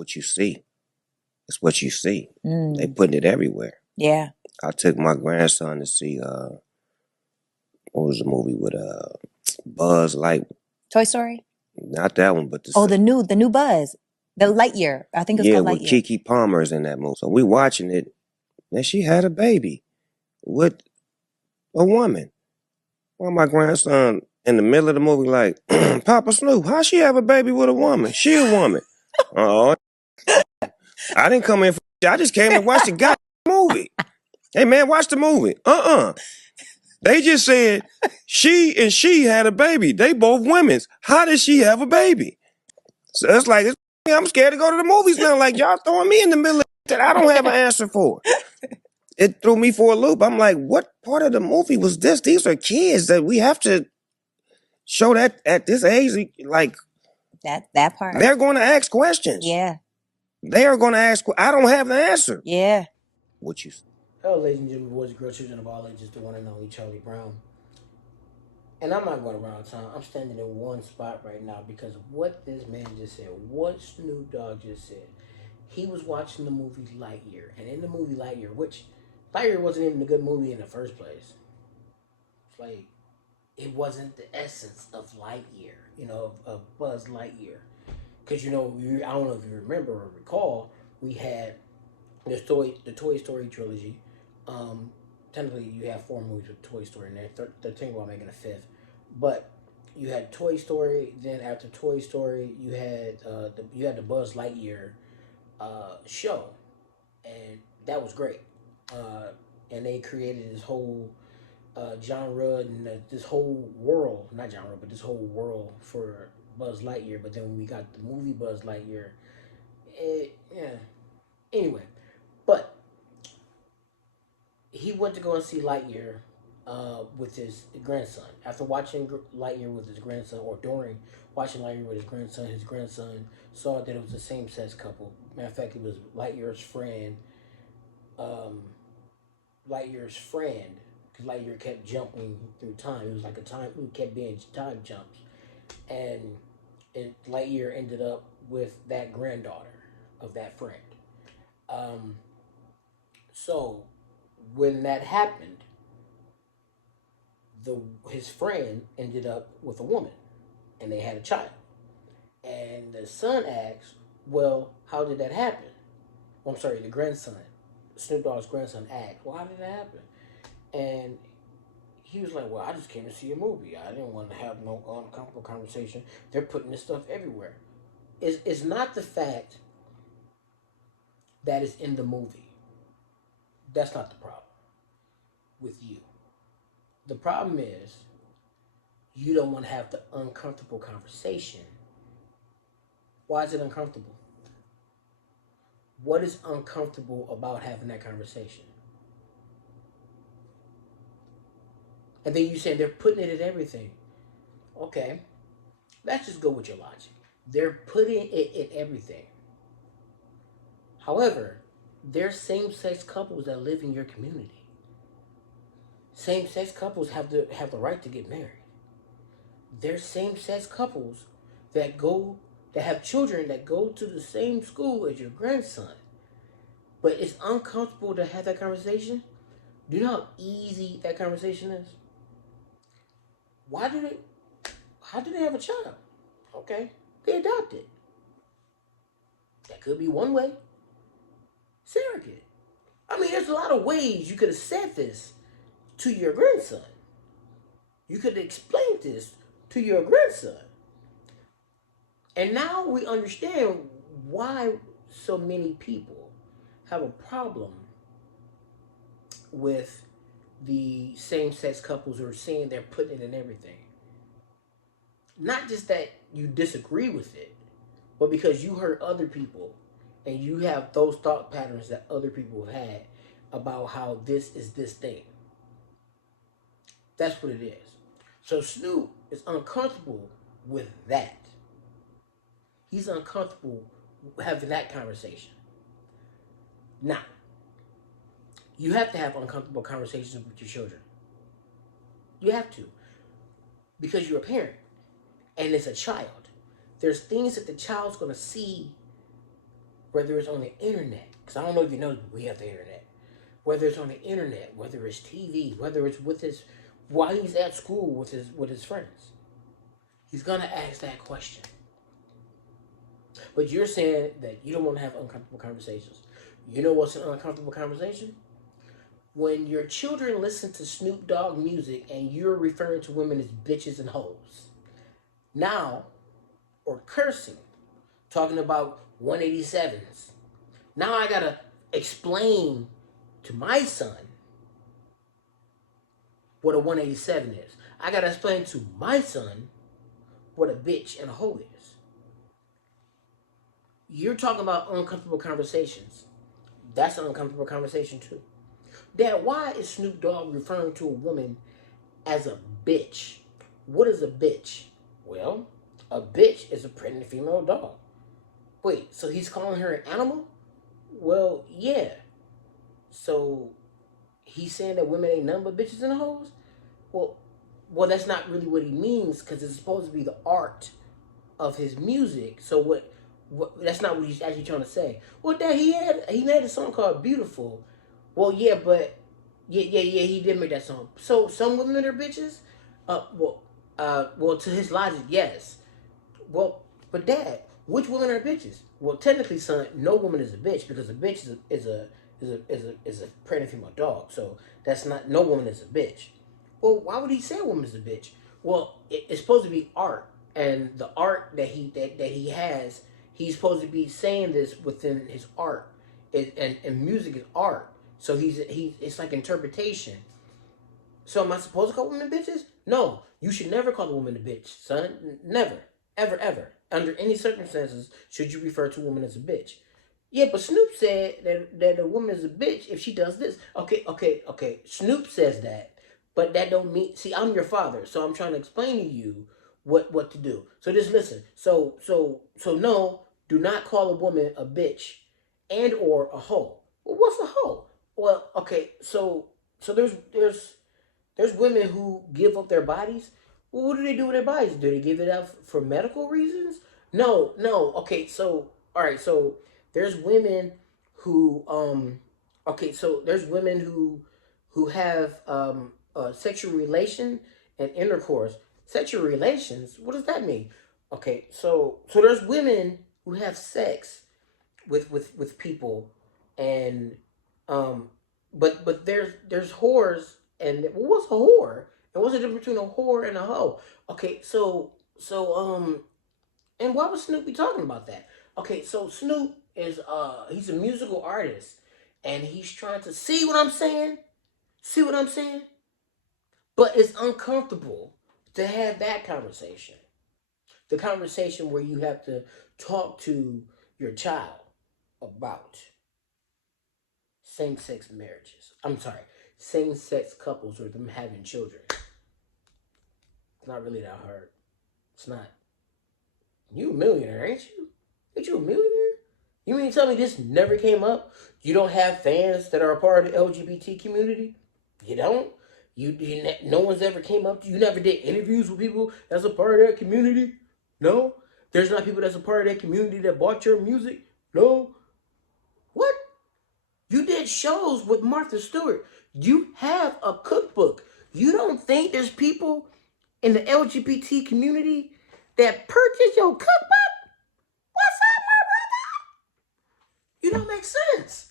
what you see. It's what you see. They Mm. putting it everywhere. Yeah. I took my grandson to see what was the movie with Buzz Light? Toy Story? Not that one, but Oh, the new Buzz. The Lightyear. I think it's yeah, called with Lightyear. Kiki Palmer's in that movie. So we watching it, and she had a baby with a woman. Well, my grandson in the middle of the movie like, Papa Snoop, how she have a baby with a woman? She a woman. Oh, I didn't come in for I just came to watch the goddamn movie. Hey man, watch the movie. They just said she had a baby. They both women's. How did she have a baby? So it's like, I'm scared to go to the movies now. Like, y'all throwing me in the middle of that I don't have an answer for. It threw me for a loop. I'm like, what part of the movie was this? These are kids that we have to show that at this age. Like, That part. they're going to ask questions. Yeah. They are going to ask. I don't have the answer. Yeah. What you? Hello, ladies and gentlemen, boys and girls, children of all ages, the one and only Charlie Brown. And I'm not going around town. I'm standing in one spot right now because of what this man just said, what Snoop Dogg just said. He was watching the movie Lightyear, and in the movie Lightyear, which Lightyear wasn't even a good movie in the first place. It's like it wasn't the essence of Lightyear, of Buzz Lightyear. Because I don't know if you remember or recall, we had the Toy Story trilogy. Um, Technically, you have four movies with Toy Story in there. They're thinking about making a fifth, but you had Toy Story. Then after Toy Story, you had the Buzz Lightyear show, and that was great. And they created this whole genre and this whole world, not genre, but this whole world for Buzz Lightyear. But then when we got the movie Buzz Lightyear, yeah. Anyway, but he went to go and see Lightyear with his grandson. After watching Lightyear with his grandson, or during watching Lightyear with his grandson saw that it was a same-sex couple. Matter of fact, it was Lightyear's friend, um, because Lightyear kept jumping through time. It was like it kept being time jumps, and Lightyear ended up with that granddaughter of that friend. Um, so when that happened, his friend ended up with a woman, and they had a child. And the son asks, "Well, how did that happen?" I'm sorry, the grandson, Snoop Dogg's grandson asked, "Well, how did that happen?" And he was like, "Well, I just came to see a movie. I didn't want to have no uncomfortable conversation. They're putting this stuff everywhere." It's not the fact that it's in the movie. That's not the problem with you. The problem is you don't want to have the uncomfortable conversation. Why is it uncomfortable? What is uncomfortable about having that conversation? And then you say they're putting it in everything. Okay, let's just go with your logic. They're putting it in everything. However, there's same-sex couples that live in your community. Same-sex couples have the right to get married. There's same-sex couples that go that have children that go to the same school as your grandson. But it's uncomfortable to have that conversation. Do you know how easy that conversation is? Why do they How do they have a child? Okay, they adopted. That could be one way. Surrogate. I mean, there's a lot of ways you could have said this to your grandson. You could have explained this to your grandson. And now we understand why so many people have a problem with the same-sex couples who are saying they're putting it in everything. Not just that you disagree with it, but because you heard other people and you have those thought patterns that other people have had about how this is this thing. That's what it is. So Snoop is uncomfortable with that. He's uncomfortable having that conversation. Now, you have to have uncomfortable conversations with your children. You have to. Because you're a parent. And it's a child. There's things that the child's going to see whether it's on the internet, because I don't know if you know, but we have the internet. Whether it's on the internet, whether it's TV, whether it's with his, while he's at school with his friends, he's gonna ask that question. But you're saying that you don't want to have uncomfortable conversations. You know what's an uncomfortable conversation? When your children listen to Snoop Dogg music and you're referring to women as bitches and hoes. Now, or cursing, talking about 187s. Now I gotta explain to my son what a 187 is. I gotta explain to my son what a bitch and a hoe is. You're talking about uncomfortable conversations. That's an uncomfortable conversation too. Dad, why is Snoop Dogg referring to a woman as a bitch? What is a bitch? Well, a bitch is a pregnant female dog. Wait, so he's calling her an animal? Well, yeah. So he's saying that women ain't nothing but bitches and hoes? Well, that's not really what he means, because it's supposed to be the art of his music. So what? That's not what he's actually trying to say. Well, Dad, he made a song called "Beautiful." Well, yeah, but yeah, he did make that song. So some women are bitches. Well, to his logic, yes. Well, but Dad, which women are bitches? Well, technically, son, no woman is a bitch, because a bitch is a pregnant female dog. So that's not, no woman is a bitch. Well, why would he say a woman is a bitch? Well, it's supposed to be art, and the art that he has, he's supposed to be saying this within his art, and music is art. So it's like interpretation. So am I supposed to call women bitches? No, you should never call a woman a bitch, son. Never, ever, ever. Under any circumstances, should you refer to a woman as a bitch. Yeah, but Snoop said that a woman is a bitch if she does this. Okay. Snoop says that, but that don't mean. See, I'm your father, so I'm trying to explain to you what to do. So just listen. So no, do not call a woman a bitch and or a hoe. Well, what's a hoe? Well, okay, so there's women who give up their bodies. Well, what do they do with their bodies? Do they give it up for medical reasons? No. Okay, so all right, so there's women who okay, so there's women who have sexual relation and intercourse. Sexual relations, what does that mean? Okay, so there's women who have sex with people, and but there's whores, and well, what's a whore? And what's the difference between a whore and a hoe? Okay, and why was Snoop be talking about that? Okay, so Snoop is he's a musical artist, and he's trying to see what I'm saying. See what I'm saying? But it's uncomfortable to have that conversation. The conversation where you have to talk to your child about same-sex marriages. I'm sorry, same-sex couples or them having children. It's not really that hard. It's not. You a millionaire, ain't you? Ain't you a millionaire? You mean to tell me this never came up? You don't have fans that are a part of the LGBT community? You don't? No one's ever came up to you? You never did interviews with people that's a part of that community? No? There's not people that's a part of that community that bought your music? No? What? You did shows with Martha Stewart. You have a cookbook. You don't think there's people in the LGBT community that purchase your cookbook? What's up, my brother? You don't make sense.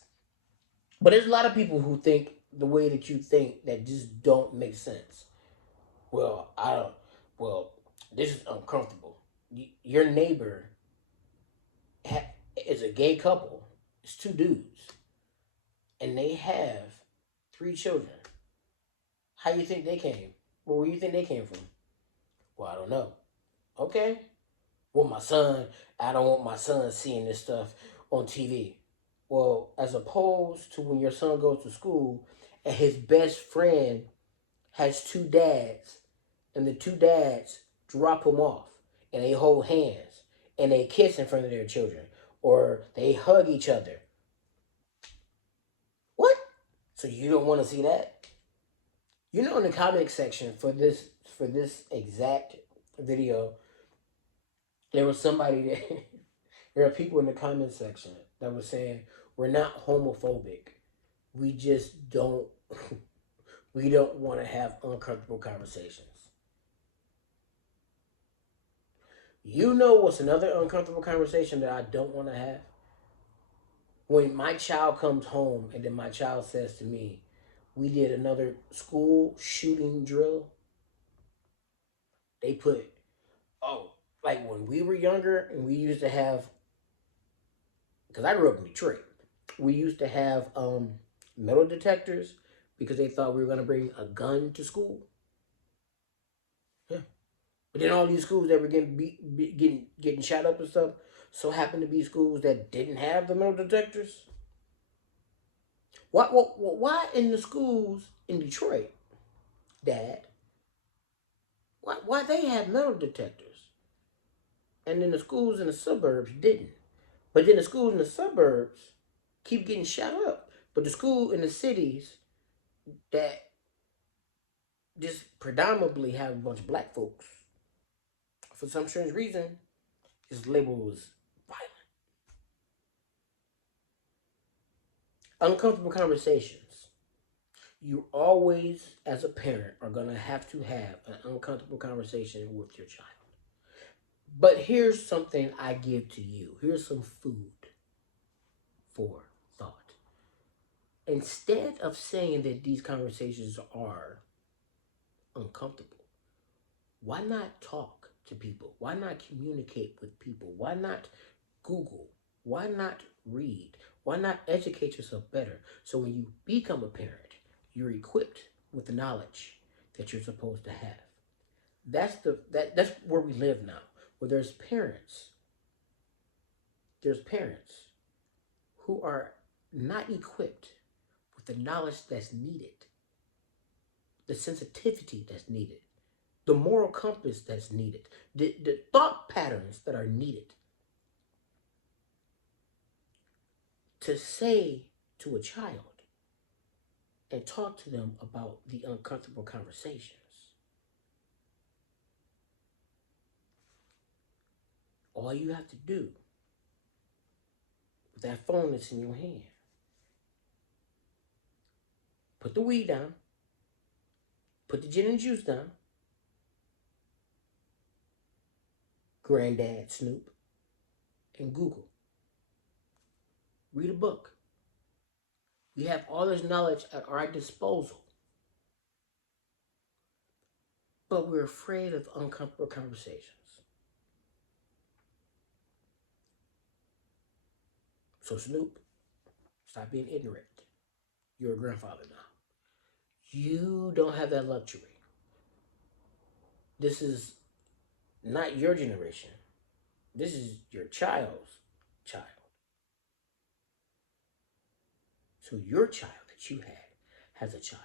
But there's a lot of people who think the way that you think that just don't make sense. Well, I don't. Well, this is uncomfortable. Your neighbor is a gay couple. It's two dudes, and they have 3 children. How you think they came? Where do you think they came from? Well, I don't know. Okay. Well, I don't want my son seeing this stuff on TV. Well, as opposed to when your son goes to school and his best friend has 2 dads, and the 2 dads drop him off, and they hold hands, and they kiss in front of their children, or they hug each other. What? So you don't want to see that? You know, in the comment section for this exact video, there was somebody that there are people in the comment section that was saying we're not homophobic. We just don't we don't want to have uncomfortable conversations. You know what's another uncomfortable conversation that I don't want to have? When my child comes home and then my child says to me, we did another school shooting drill. They put, oh, like when we were younger and we used to have, because I grew up in Detroit, we used to have metal detectors because they thought we were going to bring a gun to school. Yeah. But then all these schools that were getting shot up and stuff so happened to be schools that didn't have the metal detectors. Why in the schools in Detroit, Dad? Why they had metal detectors, and then the schools in the suburbs didn't? But then the schools in the suburbs keep getting shot up. But the school in the cities that just predominantly have a bunch of black folks, for some strange reason, is labeled as violent. Uncomfortable conversations. You always, as a parent, are going to have an uncomfortable conversation with your child. But here's something I give to you. Here's some food for thought. Instead of saying that these conversations are uncomfortable, why not talk to people? Why not communicate with people? Why not Google? Why not read? Why not educate yourself better? So when you become a parent, you're equipped with the knowledge that you're supposed to have. That's where we live now. Where there's parents who are not equipped with the knowledge that's needed, the sensitivity that's needed, the moral compass that's needed, the thought patterns that are needed to say to a child and talk to them about the uncomfortable conversations. All you have to do with that phone that's in your hand, put the weed down, put the gin and juice down, Granddad Snoop, and Google. Read a book. We have all this knowledge at our disposal, but we're afraid of uncomfortable conversations. So, Snoop, stop being ignorant. You're a grandfather now. You don't have that luxury. This is not your generation. This is your child's child. So your child that you had has a child.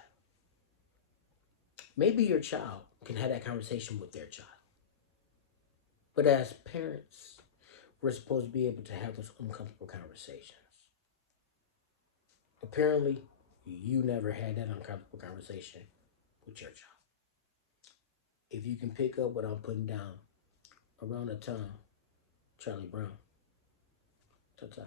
Maybe your child can have that conversation with their child. But as parents, we're supposed to be able to have those uncomfortable conversations. Apparently, you never had that uncomfortable conversation with your child. If you can pick up what I'm putting down around the time, Charlie Brown. Ta-ta.